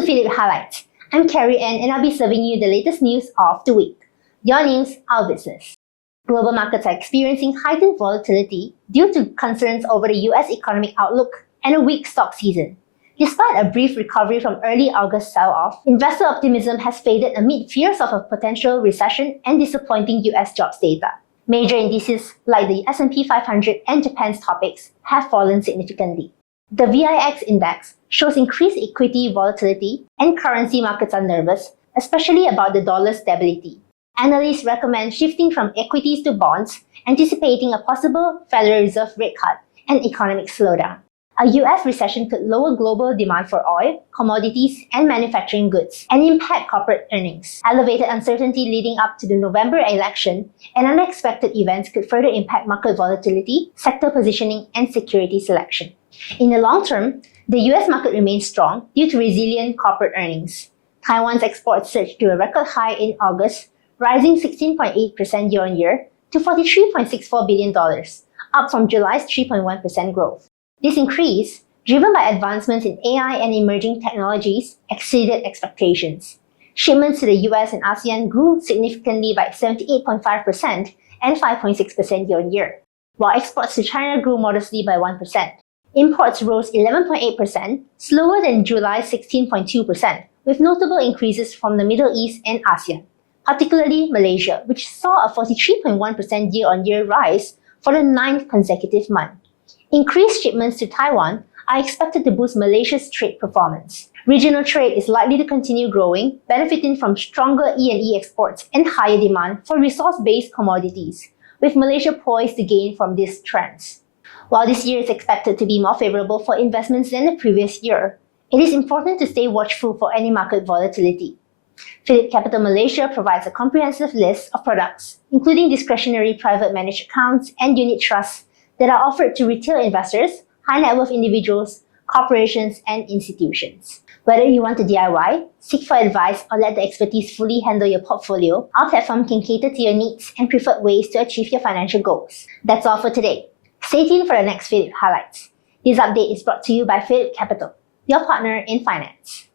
to Phillip Highlights. I'm Carrie Ann and I'll be serving you the latest news of the week. Your news, our business. Global markets are experiencing heightened volatility due to concerns over the US economic outlook and a weak stock season. Despite a brief recovery from early August sell-off, investor optimism has faded amid fears of a potential recession and disappointing US jobs data. Major indices like the S&P 500 and Japan's Topix have fallen significantly. The VIX index shows increased equity volatility and currency markets are nervous, especially about the dollar's stability. Analysts recommend shifting from equities to bonds, anticipating a possible Federal Reserve rate cut and economic slowdown. A US recession could lower global demand for oil, commodities, and manufacturing goods, and impact corporate earnings. Elevated uncertainty leading up to the November election and unexpected events could further impact market volatility, sector positioning, and security selection. In the long term, the US market remains strong due to resilient corporate earnings. Taiwan's exports surged to a record high in August, rising 16.8% year-on-year to $43.64 billion, up from July's 3.1% growth. This increase, driven by advancements in AI and emerging technologies, exceeded expectations. Shipments to the US and ASEAN grew significantly by 78.5% and 5.6% year-on-year, while exports to China grew modestly by 1%. Imports rose 11.8%, slower than July's 16.2%, with notable increases from the Middle East and ASEAN, particularly Malaysia, which saw a 43.1% year-on-year rise for the 9th consecutive month. Increased shipments to Taiwan are expected to boost Malaysia's trade performance. Regional trade is likely to continue growing, benefiting from stronger E&E exports and higher demand for resource-based commodities, with Malaysia poised to gain from these trends. While this year is expected to be more favorable for investments than the previous year, it is important to stay watchful for any market volatility. PhillipCapital Malaysia provides a comprehensive list of products, including discretionary private managed accounts and unit trusts that are offered to retail investors, high net worth individuals, corporations, and institutions. Whether you want to DIY, seek for advice, or let the expertise fully handle your portfolio, our platform can cater to your needs and preferred ways to achieve your financial goals. That's all for today. Stay tuned for the next Phillip Highlights. This update is brought to you by PhillipCapital, your partner in finance.